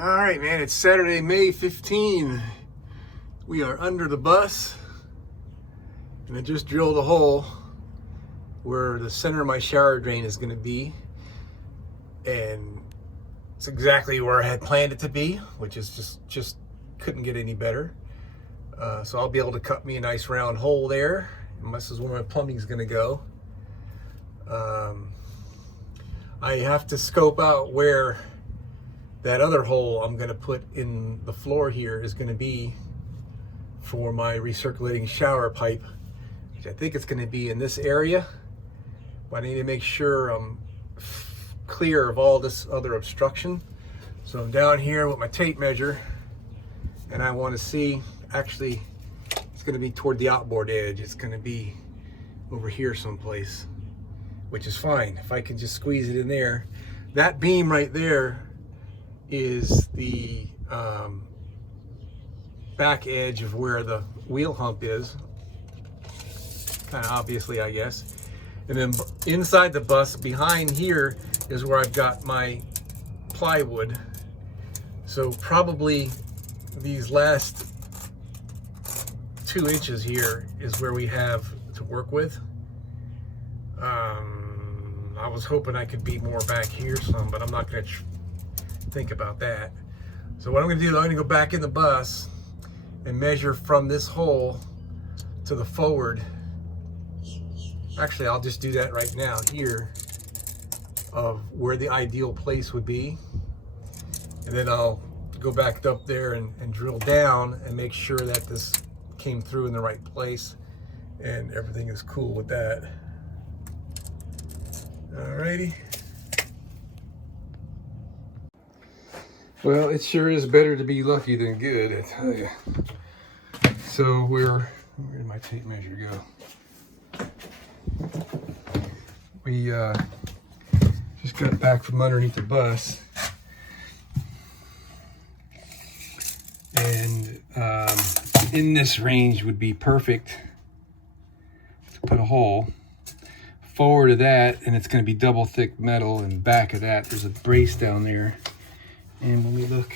All right, man, it's Saturday, May 15. We are under the bus, and I just drilled a hole where the center of my shower drain is going to be, and it's exactly where I had planned it to be, which is just couldn't get any better. So I'll be able to cut me a nice round hole there, and this is where my plumbing's going to go. I have to scope out where that other hole I'm going to put in the floor here is going to be for my recirculating shower pipe, which I think it's going to be in this area, but I need to make sure I'm clear of all this other obstruction. So I'm down here with my tape measure, and I want to see, actually it's going to be toward the outboard edge. It's going to be over here someplace, which is fine if I can just squeeze it in there. That beam right there is the back edge of where the wheel hump is, kind of obviously, I guess. And then inside the bus behind here is where I've got my plywood. So probably these last 2 inches here is where we have to work with. I was hoping I could be more back here some, but I'm not going to think about that. So what I'm going to do, I'm going to go back in the bus and measure from this hole to the forward. Actually, I'll just do that right now here, of where the ideal place would be, and then I'll go back up there and drill down and make sure that this came through in the right place and everything is cool with that. Alrighty. Well, it sure is better to be lucky than good, I tell you. So where did my tape measure go? We just got back from underneath the bus, and in this range would be perfect to put a hole. Forward of that, and it's going to be double thick metal, and back of that there's a brace down there. And when we look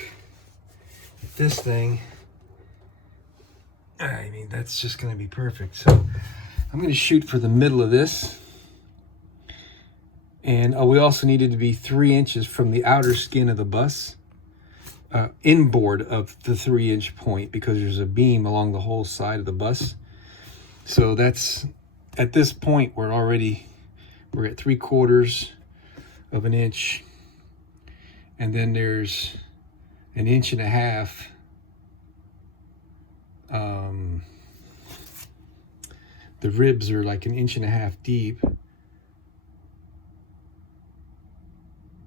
at this thing, I mean, that's just going to be perfect. So I'm going to shoot for the middle of this. And we also needed to be 3 inches from the outer skin of the bus, inboard of the 3-inch point, because there's a beam along the whole side of the bus. So that's, at this point, we're at 3/4 of an inch. And then there's 1.5 inches. The ribs are like 1.5 inches deep.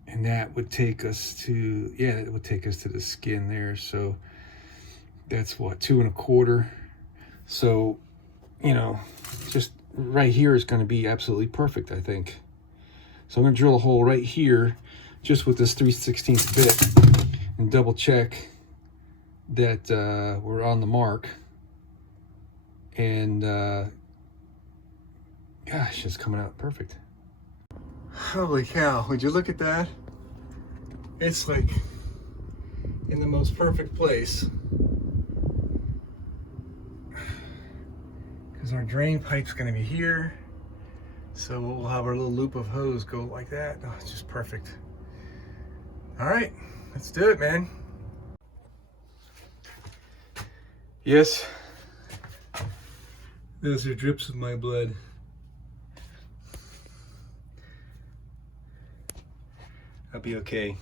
And that would take us to, that would take us to the skin there. So that's what, 2.25. So, you know, just right here is going to be absolutely perfect, I think. So I'm going to drill a hole right here, just with this 3/16 bit, and double check that we're on the mark. And gosh, it's coming out perfect. Holy cow, would you look at that? It's like in the most perfect place. Because our drain pipe's going to be here. So we'll have our little loop of hose go like that. Oh, it's just perfect. All right, let's do it, man. Yes, those are drips of my blood. I'll be okay.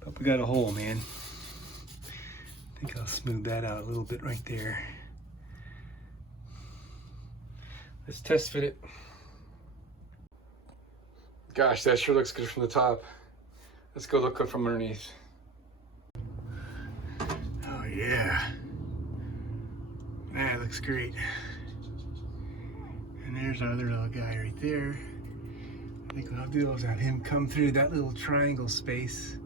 But we got a hole, man. I think I'll smooth that out a little bit right there. Let's test fit it. Gosh, that sure looks good from the top. Let's go look good from underneath. Oh yeah. That looks great. And there's our other little guy right there. I think what I'll do is have him come through that little triangle space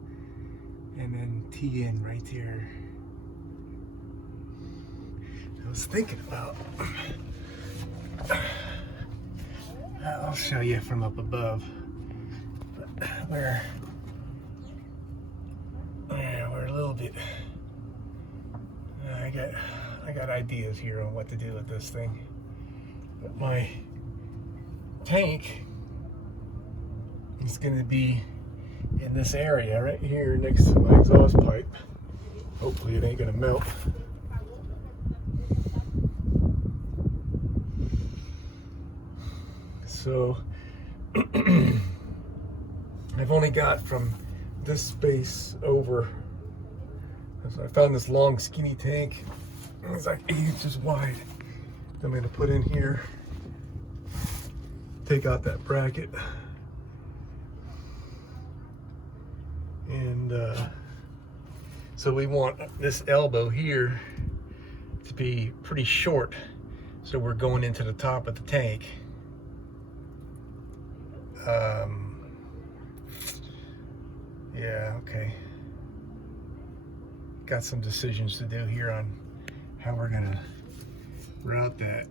and then tee in right there. I was thinking about, I'll show you from up above, but where it. I got ideas here on what to do with this thing. But my tank is going to be in this area right here next to my exhaust pipe. Hopefully it ain't going to melt. So I've only got from this space over. So I found this long skinny tank. It's like 8 inches wide. I'm going to put in here, take out that bracket, and so we want this elbow here to be pretty short, so we're going into the top of the tank. Yeah, okay. Got some decisions to do here on how we're gonna route that.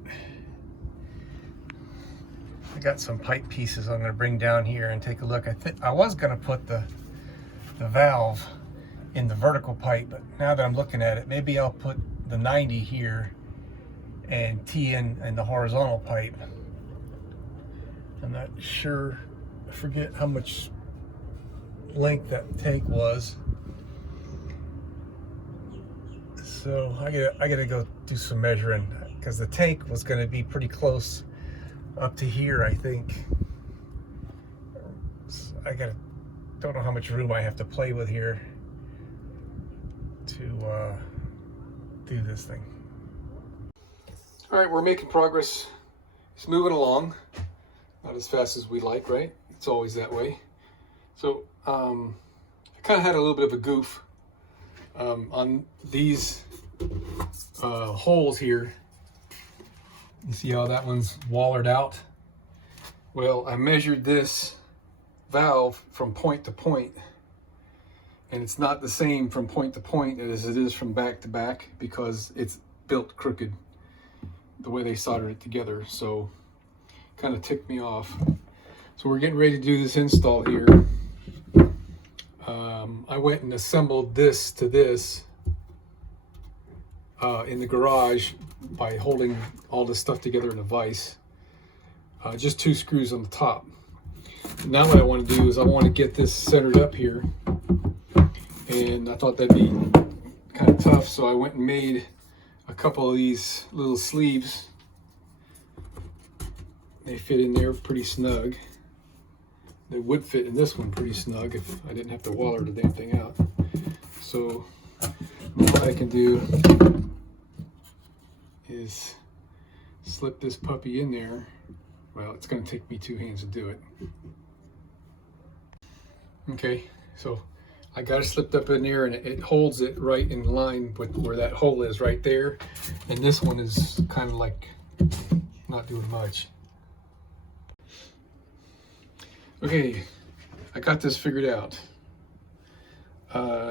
I got some pipe pieces I'm gonna bring down here and take a look. I was gonna put the valve in the vertical pipe, but now that I'm looking at it, maybe I'll put the 90 here and tee in the horizontal pipe. I'm not sure, I forget how much length that tank was. So I gotta go do some measuring, because the tank was gonna be pretty close up to here, I think. So don't know how much room I have to play with here to do this thing. All right, we're making progress. It's moving along. Not as fast as we like, right? It's always that way. So I kind of had a little bit of a goof on these holes here. You see how that one's wallered out? Well, I measured this valve from point to point, and it's not the same from point to point as it is from back to back, because it's built crooked the way they soldered it together. So kind of ticked me off. So we're getting ready to do this install here. I went and assembled this to this in the garage by holding all this stuff together in a vise. Just 2 screws on the top. Now what I want to do is I want to get this centered up here, and I thought that'd be kind of tough, so I went and made a couple of these little sleeves. They fit in there pretty snug. They would fit in this one pretty snug if I didn't have to waller the damn thing out. So what I can do is slip this puppy in there. Well, it's going to take me 2 hands to do it. Okay, so I got it slipped up in there, and it holds it right in line with where that hole is right there. And this one is kind of like not doing much. Okay, I got this figured out.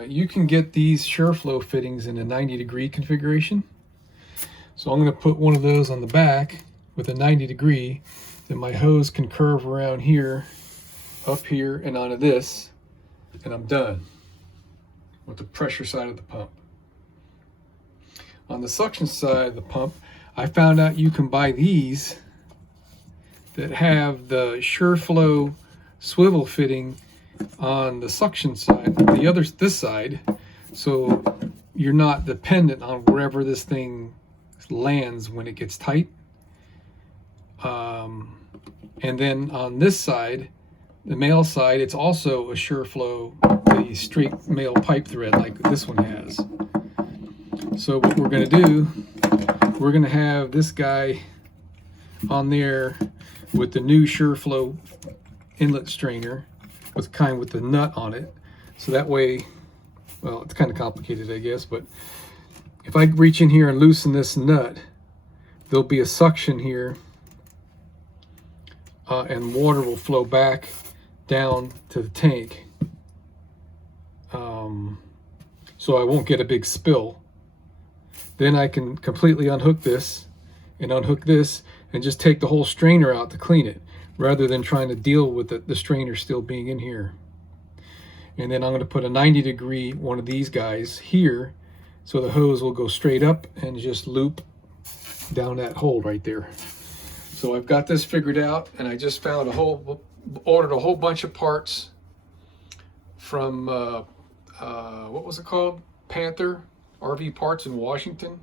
You can get these SureFlow fittings in a 90-degree configuration. So I'm going to put one of those on the back with a 90-degree. Then my hose can curve around here, up here, and onto this, and I'm done with the pressure side of the pump. On the suction side of the pump, I found out you can buy these that have the SureFlow swivel fitting on the suction side, this side, so you're not dependent on wherever this thing lands when it gets tight. And then on this side, the male side, it's also a SureFlow, the straight male pipe thread like this one has. So what we're going to do, we're going to have this guy on there with the new SureFlow inlet strainer with the nut on it. So that way, well, it's kind of complicated, I guess, but if I reach in here and loosen this nut, there'll be a suction here, and water will flow back down to the tank. So I won't get a big spill. Then I can completely unhook this and unhook this and just take the whole strainer out to clean it, rather than trying to deal with the strainer still being in here. And then I'm going to put a 90-degree one of these guys here, so the hose will go straight up and just loop down that hole right there. So I've got this figured out, and I just found ordered a whole bunch of parts from what was it called? Panther RV Parts in Washington,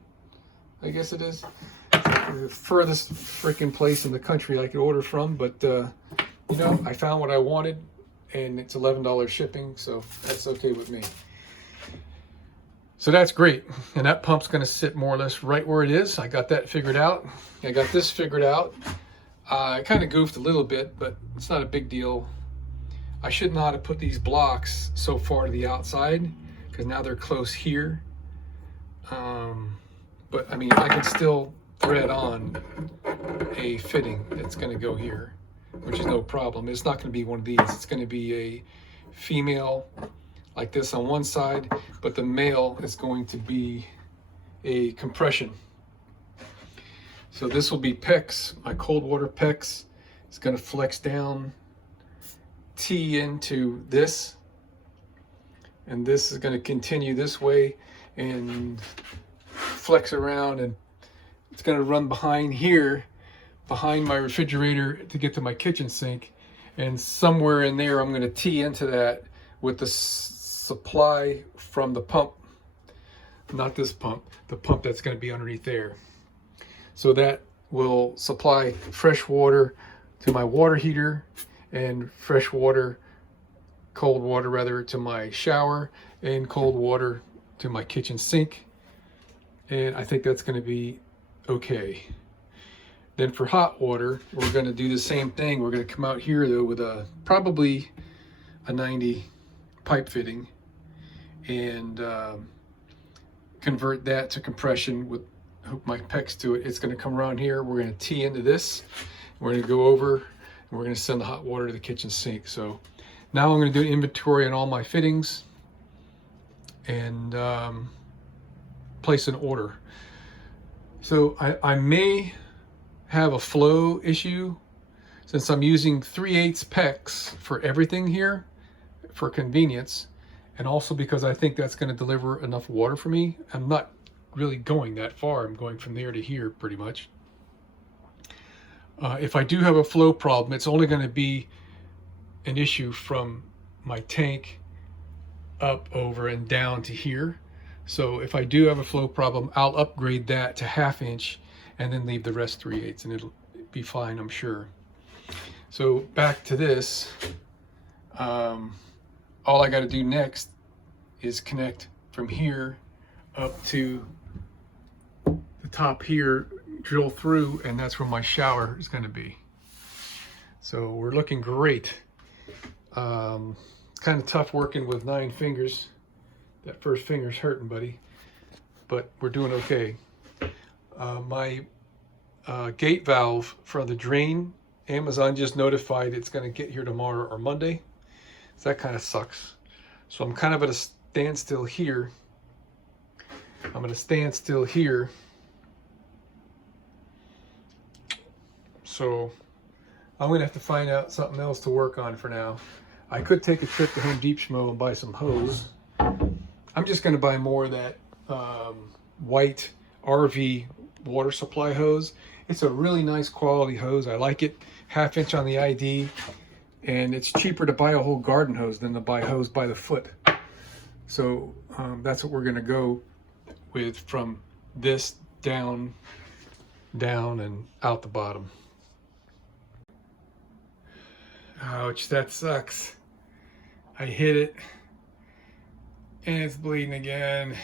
I guess it is. The furthest freaking place in the country I could order from, but you know, I found what I wanted, and it's $11 shipping, so that's okay with me. So that's great, and that pump's going to sit more or less right where it is. I got that figured out. I got this figured out. I kind of goofed a little bit, but it's not a big deal. I should not have put these blocks so far to the outside, because now they're close here. But I mean, I can still thread on a fitting that's going to go here, which is no problem. It's not going to be one of these. It's going to be a female like this on one side, but the male is going to be a compression. So this will be PEX, my cold water PEX. It's going to flex down, tee into this, and this is going to continue this way and flex around, and it's going to run behind here, behind my refrigerator to get to my kitchen sink, and somewhere in there I'm going to tee into that with the supply from the pump, not this pump, the pump that's going to be underneath there. So that will supply fresh water to my water heater and fresh water, cold water rather, to my shower, and cold water to my kitchen sink. And I think that's going to be okay. Then for hot water, we're going to do the same thing. We're going to come out here though with probably a 90 pipe fitting, and convert that to compression with hook my PEX to it. It's going to come around here. We're going to tee into this. We're going to go over, and we're going to send the hot water to the kitchen sink. So now I'm going to do an inventory on all my fittings and place an order. So I may have a flow issue since I'm using 3/8 PEX for everything here for convenience, and also because I think that's going to deliver enough water for me. I'm not really going that far. I'm going from there to here pretty much. If I do have a flow problem, it's only going to be an issue from my tank up, over, and down to here. So if I do have a flow problem, I'll upgrade that to 1/2 inch and then leave the rest 3/8, and it'll be fine, I'm sure. So back to this. All I got to do next is connect from here up to the top here, drill through, and that's where my shower is going to be. So we're looking great. Kind of tough working with 9 fingers. That first finger's hurting, buddy, but we're doing okay. My gate valve for the drain, Amazon just notified it's going to get here tomorrow or Monday. So that kind of sucks. So I'm kind of at a standstill here. I'm at a standstill here. So I'm going to have to find out something else to work on for now. I could take a trip to Home Depot and buy some hose. I'm just going to buy more of that white RV water supply hose. It's a really nice quality hose. I like it. 1/2 inch on the ID. And it's cheaper to buy a whole garden hose than to buy hose by the foot. So that's what we're going to go with, from this down, and out the bottom. Ouch, that sucks. I hit it and it's bleeding again.